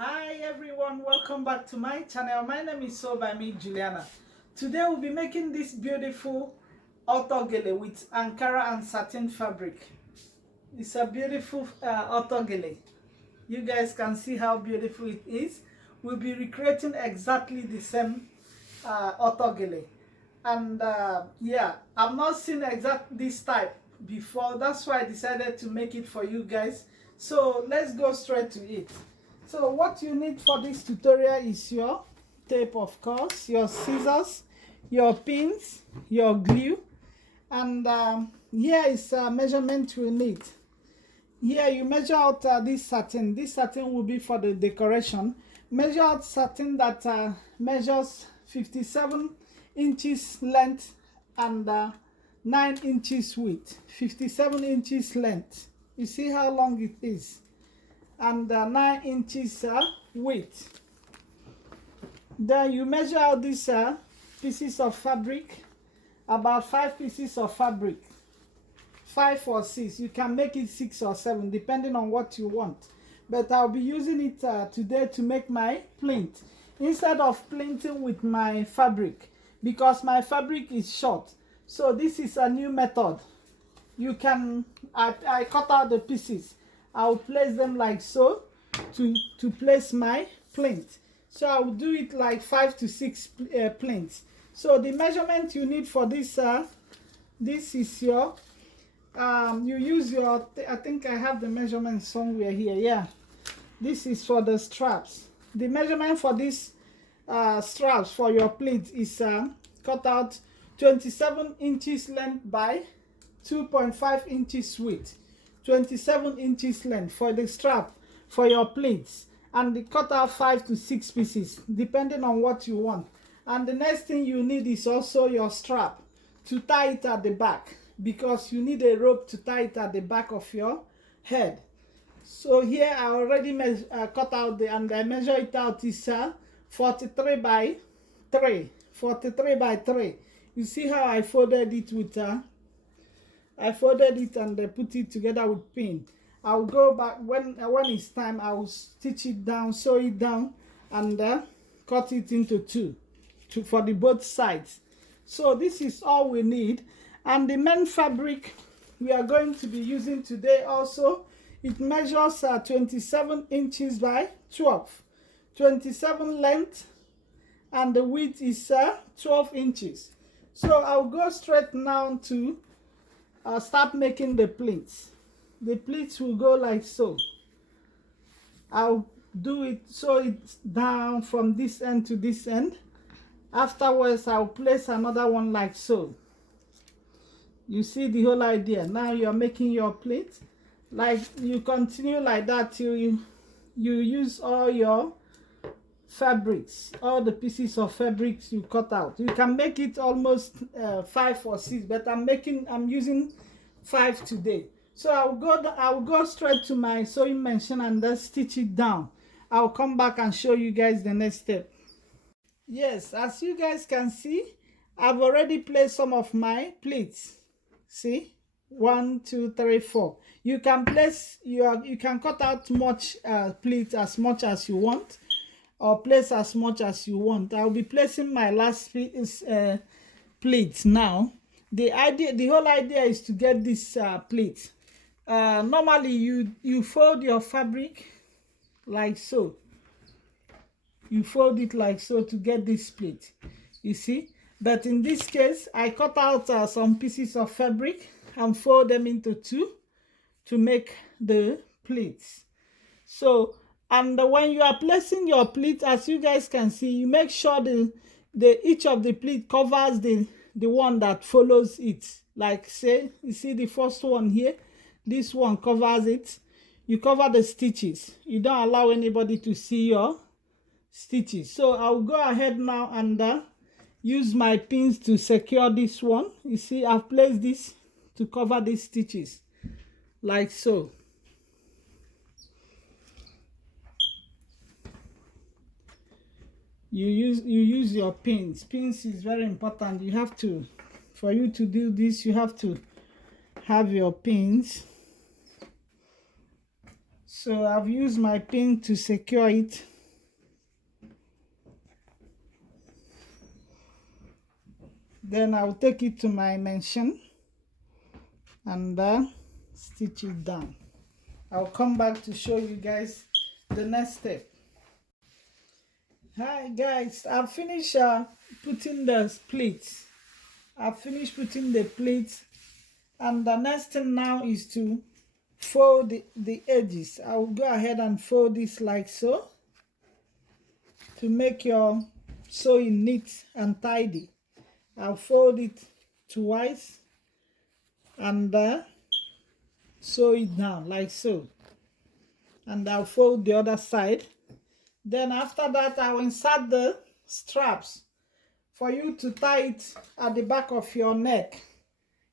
Hi everyone, welcome back to my channel. My name is So by me, Juliana. Today we'll be making this beautiful Auto Gele with Ankara and Satin fabric. It's a beautiful Auto Gele. You guys can see how beautiful it is. We'll be recreating exactly the same Auto Gele. And yeah, I've not seen exact this type before. That's why I decided to make it for you guys. So let's go straight to it. So what you need for this tutorial is your tape, of course, your scissors, your pins, your glue, and here is a measurement we need. Here you measure out this satin. This satin will be for the decoration. Measure out satin that measures 57 inches length and 9 inches width. 57 inches length. You see how long it is? And 9 inches width. Then you measure out these pieces of fabric, about 5 pieces of fabric, 5 or 6. You can make it 6 or 7 depending on what you want, but I'll be using it today to make my plinth instead of plinthing with my fabric, because my fabric is short. So this is a new method. You can I cut out the pieces. I'll place them like so to place my plinth. So I'll do it like 5 to 6 plinths. So the measurement you need for this this is your you use your, I think I have the measurement somewhere here. Yeah, this is for the straps. The measurement for this straps for your plinth is cut out 27 inches length by 2.5 inches width. 27 inches length for the strap for your plates, and the cut out 5 to 6 pieces depending on what you want. And the next thing you need is also your strap to tie it at the back, because you need a rope to tie it at the back of your head. So here I already cut out and I measure it out is 43 by 3. 43 by 3. You see how I folded it with I folded it and put it together with pin. I'll go back when it's time. I'll stitch it down, sew it down, and cut it into two for the both sides. So this is all we need. And the main fabric we are going to be using today also, it measures 27 inches by 12, 27 length, and the width is 12 inches. So I'll go straight now to start making the pleats. The pleats will go like so. I'll do it, sew it down from this end to this end. Afterwards, I'll place another one like so. You see the whole idea. Now you're making your pleat. Like, you continue like that till you use all your fabrics, all the pieces of fabrics you cut out. You can make it almost 5 or 6, but I'm using 5 today. So I'll go straight to my sewing machine and then stitch it down. I'll come back and show you guys the next step. Yes, as you guys can see, I've already placed some of my pleats. See, 1, 2, 3, 4. You can place you can cut out much pleats as much as you want, or place as much as you want. I'll be placing my last pleats now. The whole idea is to get this pleat. Normally you fold your fabric like so. You fold it like so to get this pleat, you see. But in this case, I cut out some pieces of fabric and fold them into 2 to make the pleats. So, and when you are placing your pleat, as you guys can see, you make sure each of the pleat covers the one that follows it. Like, say, you see the first one here, this one covers it. You cover the stitches. You don't allow anybody to see your stitches. So I'll go ahead now and use my pins to secure this one. You see, I've placed this to cover these stitches like so. You use your pins. Pins is very important. You have to, for you to do this, you have to have your pins. So I've used my pin to secure it. Then I'll take it to my machine and stitch it down. I'll come back to show you guys the next step. Hi guys, I've finished putting the pleats. I've finished putting the pleats, and the next thing now is to fold the edges. I will go ahead and fold this like so to make your sewing neat and tidy. I'll fold it twice and sew it down like so, and I'll fold the other side. Then after that, I'll insert the straps for you to tie it at the back of your neck.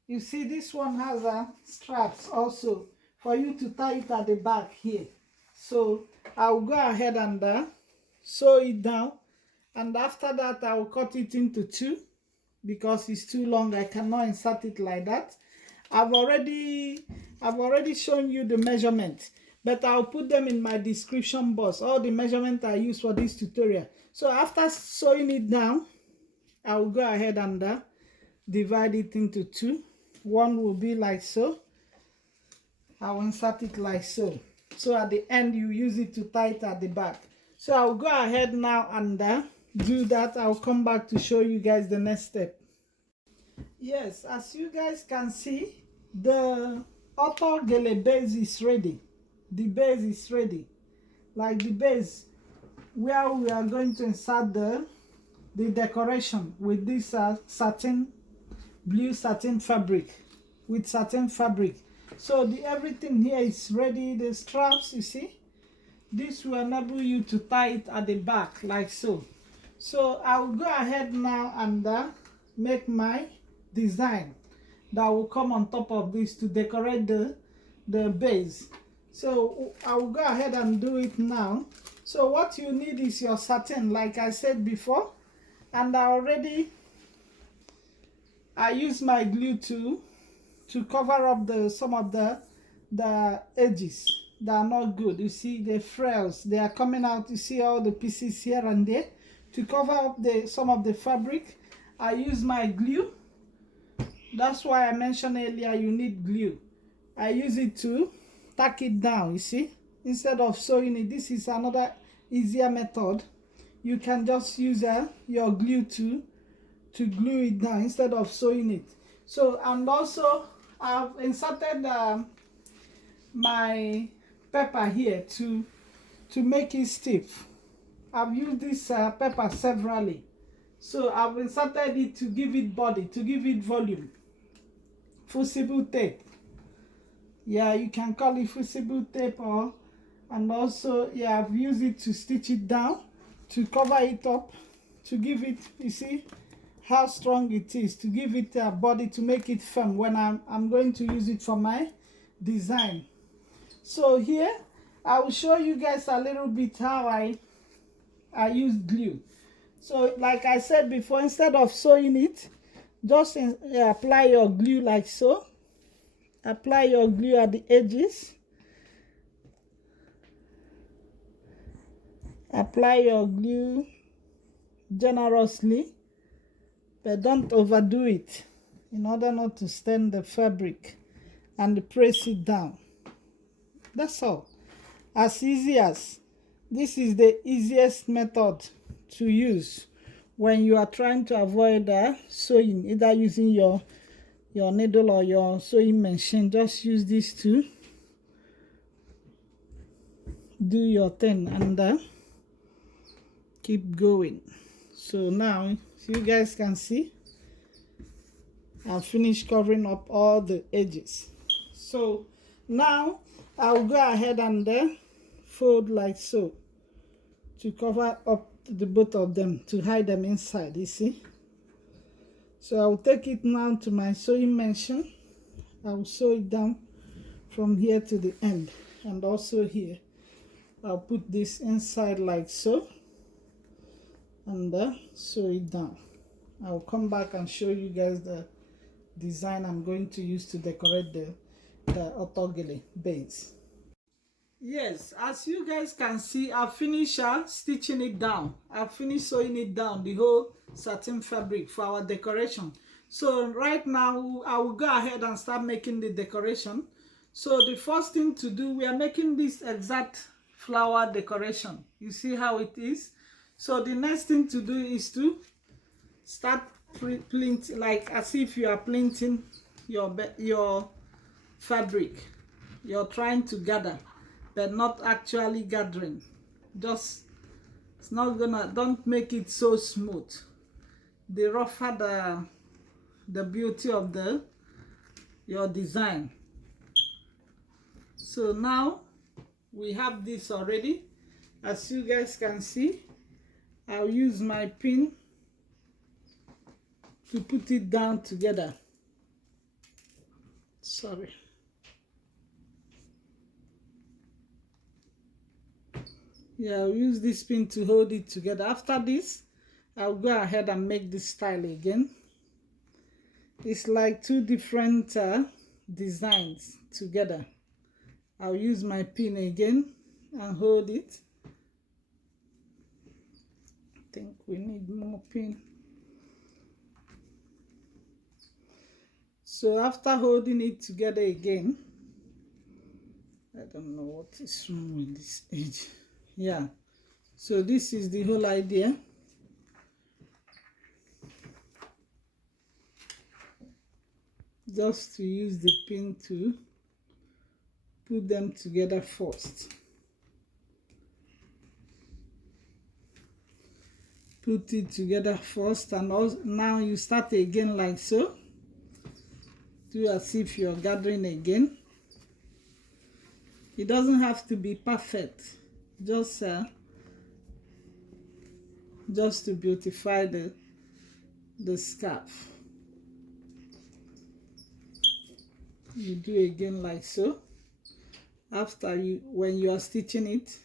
You see, this one has straps also for you to tie it at the back here. So I'll go ahead and sew it down, and after that I'll cut it into two because it's too long. I cannot insert it like that. I've already shown you the measurement, but I'll put them in my description box, all the measurement I use for this tutorial. So after sewing it down, I'll go ahead and divide it into two. One will be like so. I'll insert it like so. So at the end, you use it to tie it at the back. So I'll go ahead now and do that. I'll come back to show you guys the next step. Yes, as you guys can see, the Auto Gele base is ready. The base is ready. Like the base where we are going to insert the decoration with this blue satin fabric, with satin fabric. So everything here is ready. The straps, you see, this will enable you to tie it at the back like so. So I'll go ahead now and make my design that will come on top of this to decorate the base. So I will go ahead and do it now. So what you need is your satin, like I said before, and I use my glue to cover up some of the edges that are not good. You see the frills, they are coming out. You see all the pieces here and there. To cover up some of the fabric, I use my glue. That's why I mentioned earlier you need glue. I use it to tack it down, you see, instead of sewing it. This is another easier method. You can just use your glue to glue it down instead of sewing it. So, and also I've inserted my pepper here to make it stiff. I've used this pepper severally. So I've inserted it to give it body, to give it volume. Fusible tape. Yeah, you can call it fusible tape, and also, yeah, I've used it to stitch it down, to cover it up, to give it, you see how strong it is, to give it a body, to make it firm when I'm going to use it for my design. So here I will show you guys a little bit how I use glue. So like I said before, instead of sewing it, just apply your glue like so. Apply your glue at the edges. Apply your glue generously, but don't overdo it in order not to stain the fabric, and press it down. That's all. As easy as. This is the easiest method to use when you are trying to avoid sewing, either using your needle or your sewing machine. Just use this to do your thing and keep going. So now, you guys can see, I've finished covering up all the edges. So now I'll go ahead and fold like so to cover up the both of them, to hide them inside, you see. So I'll take it now to my sewing machine. I'll sew it down from here to the end, and also here. I'll put this inside like so and sew it down. I'll come back and show you guys the design I'm going to use to decorate the Auto Gele base. Yes, as you guys can see, I finished stitching it down. I finished sewing it down, the whole satin fabric for our decoration. So right now, I will go ahead and start making the decoration. So the first thing to do, we are making this exact flower decoration. You see how it is? So the next thing to do is to start plinting, like as if you are plinting your fabric. You're trying to gather, but not actually gathering. Just, it's not gonna, don't make it so smooth. The rougher the beauty of your design. So now we have this already. As you guys can see, I'll use my pin to put it down together. Sorry. Yeah, I'll use this pin to hold it together. After this, I'll go ahead and make this style again. It's like two different designs together. I'll use my pin again and hold it. I think we need more pin. So after holding it together again, I don't know what is wrong with this edge. Yeah, so this is the whole idea. Just to use the pin to put them together first. Put it together first, and also now you start again like so. Do as if you're gathering again. It doesn't have to be perfect, just to beautify the scarf. You do again like so. After when you are stitching it,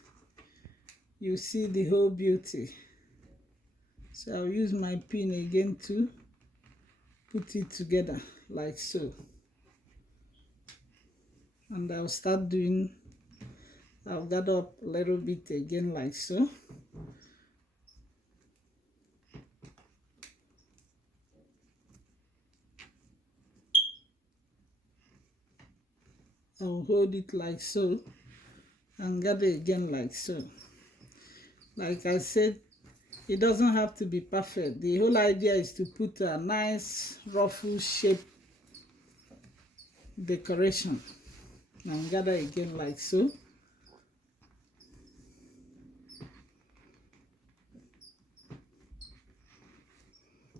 you see the whole beauty. So I'll use my pin again to put it together like so. And I'll start doing, I'll gather up a little bit again like so. I'll hold it like so and gather again like so. Like I said, it doesn't have to be perfect. The whole idea is to put a nice ruffle shape decoration and gather again like so.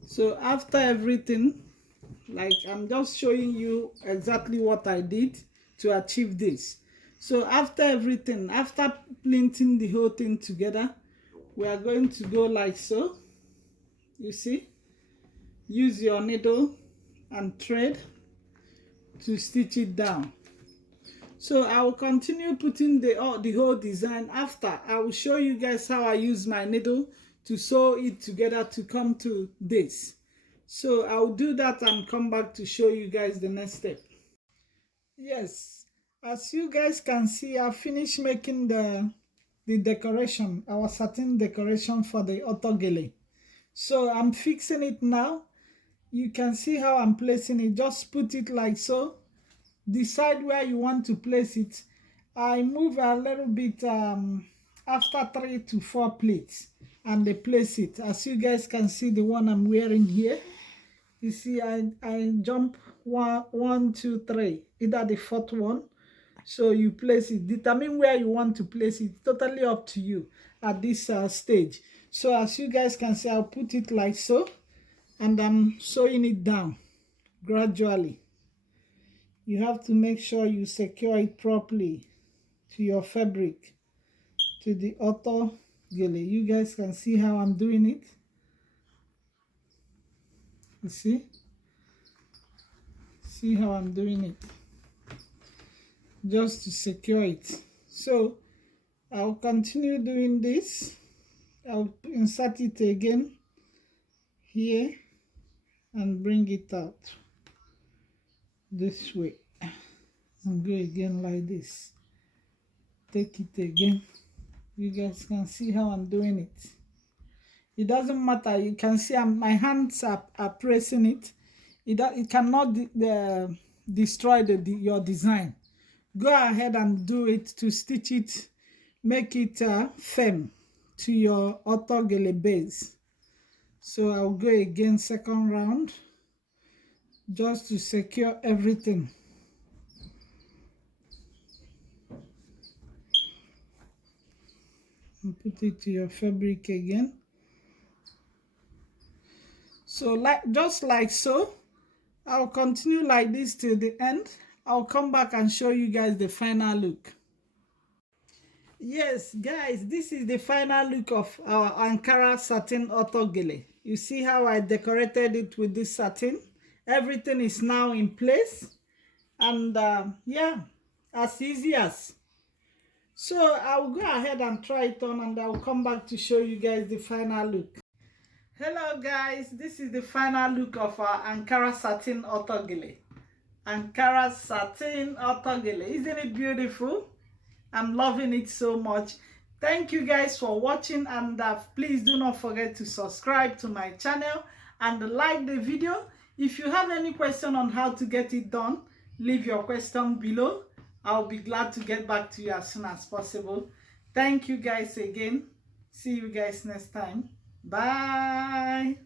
So after everything, like I'm just showing you exactly what I did to achieve this. So after everything, after plinting the whole thing together, we are going to go like so. You see, use your needle and thread to stitch it down. So I will continue putting the whole design after. I will show you guys how I use my needle to sew it together to come to this. So I'll do that and come back to show you guys the next step. Yes, as you guys can see, I finished making the decoration, our satin decoration for the Auto Gele. So I'm fixing it now. You can see how I'm placing it. Just put it like so. Decide where you want to place it. I move a little bit after 3 to 4 pleats and they place it. As you guys can see, the one I'm wearing here, you see I jump 1, 2, 3, either the fourth one. So you place it, determine where you want to place it, totally up to you at this stage. So as you guys can see, I'll put it like so and I'm sewing it down gradually. You have to make sure you secure it properly to your fabric, to the Auto Gele. You guys can see how I'm doing it. You see? See how I'm doing it? Just to secure it. So I'll continue doing this. I'll insert it again here and bring it out this way and go again like this. take it again. You guys can see how I'm doing it. It doesn't matter. You can see my hands are pressing it. It cannot destroy your design. Go ahead and do it to stitch it, make it firm to your Auto Gele base. So I'll go again second round just to secure everything. And put it to your fabric again. So just like so, I'll continue like this till the end. I'll come back and show you guys the final look. Yes, guys, this is the final look of our Ankara Satin Auto Gele. You see how I decorated it with this satin? Everything is now in place. And yeah, as easy as. So I'll go ahead and try it on and I'll come back to show you guys the final look. Hello guys, this is the final look of our Ankara Satin Auto Gele. Ankara Satin Auto Gele. Isn't it beautiful? I'm loving it so much. Thank you guys for watching, and please do not forget to subscribe to my channel and like the video. If you have any question on how to get it done, leave your question below. I'll be glad to get back to you as soon as possible. Thank you guys again. See you guys next time. Bye.